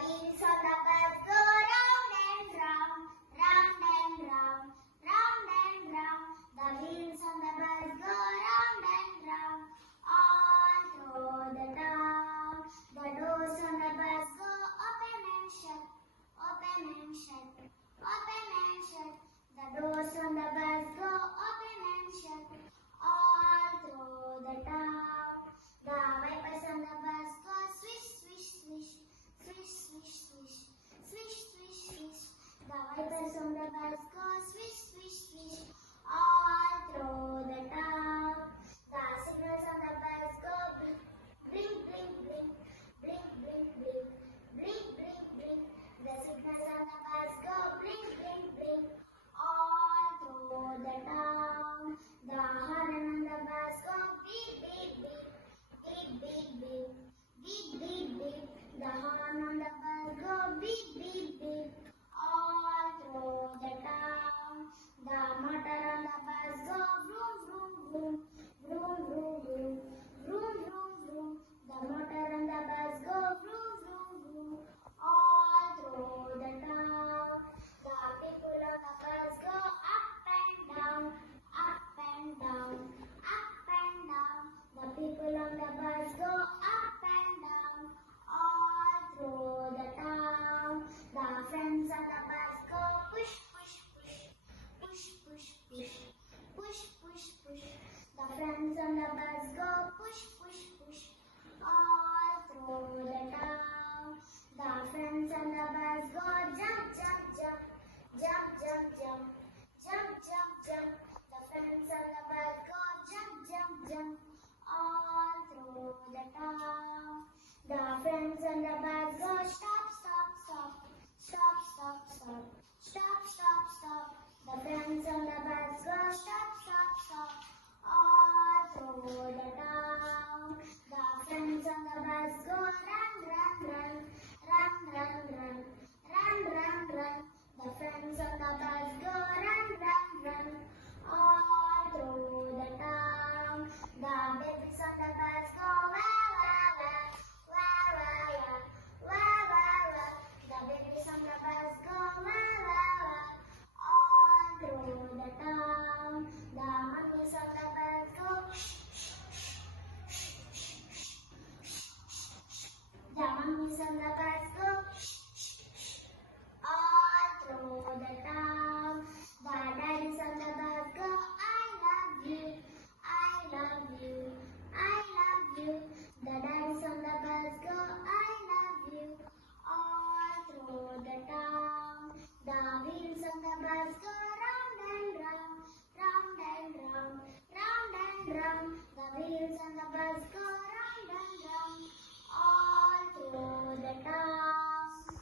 wheels on the bus go round and round, round and round, round and round. The wheels on the bus go round and round, all through the town. The doors on the bus go open and shut, open and shut, open and shut. The doors on the bus go open and shut, all through the town. The wipers on the bus go swish, swish, swish, swish, swish, swish, swish, swish, swish. The wipers on the bus go swish, swish, swish, all through the town. The signals on the bus go blink, blink, blink, blink, blink, blink, blink, blink, blink. The signals on the bus go blink, blink, blink, all through the town. The horn on the bus go beep, beep, beep, beep, beep, beep, beep, beep, beep. The horn on the bus go beep, beep, beep, all through the town. The motor on the bus go vroom, vroom, vroom, vroom, vroom, vroom, vroom, vroom, vroom. The motor on the bus go vroom, vroom, vroom, all through the town. The people on the bus go up and down, up and down, up and down. The people on the bus go up and down, all through the town. The friends on the bus go push, push, push, push, push, push, push, push, push. The friends on the bus go push, push, push, all through the town. The friends on the bus go jump, jump, jump, jump, jump, jump, jump, jump, jump. The friends on the bus go jump, jump, jump, all through the town. The friends on the bus go stop, stop, stop, stop, stop, stop, stop, stop, stop. The friends on the bus go stop, stop, stop, all through the town. The friends on the bus go run, run, run, run, run, run, run, run, run. The friends on the bus go run, run, run, all through the town. The babies on the bus go wah, wah, wah, wah, wah, wah, wah, wah, wah. The babies on the bus go wah, wah, wah, all through the town. The mummies on the bus go the mummies on the bus go all through the town. The daddies on the bus go I love you, I love you, I love you. The daddies on the bus go I love you, all through the town. The wheels on the bus go round and round, round and round, round and round. The wheels on the bus go round and round, all through the town.